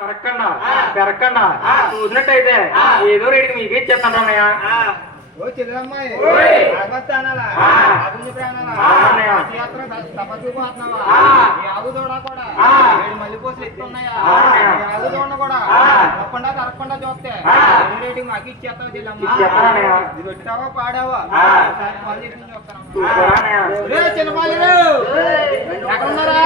పెరగకుండా చూసినట్టయితే ఏదో రేటుకి మీకే ఇచ్చేస్తాను అన్నయ్య. మల్లిపోసలు ఎత్తున్నాయా కూడా తప్పకుండా కరగకుండా చూస్తే రేటింగ్ మాకు ఇచ్చేస్తావు చెల్లమ్మ. పెట్టావా పాడావా మళ్ళీ చూస్తాను. చిన్నపాలి ఎక్కడ ఉన్నారా?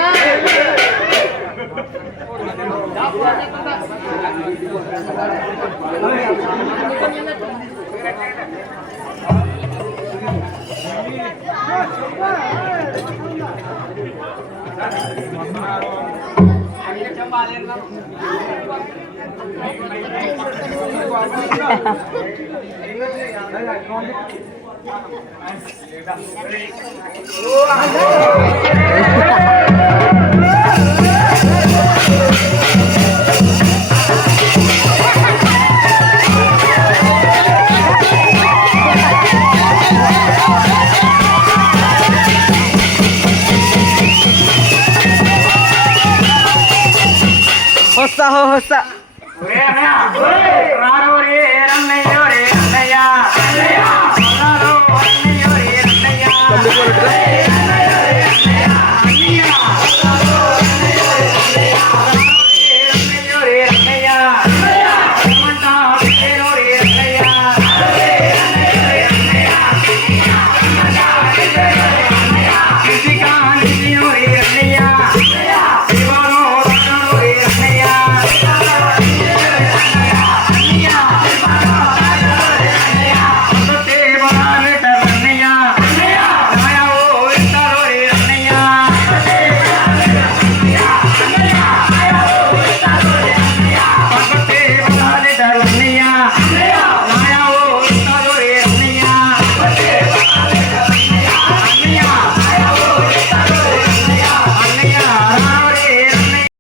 వస్తా రారో రే రన్నయ్యో రే అన్నయ్య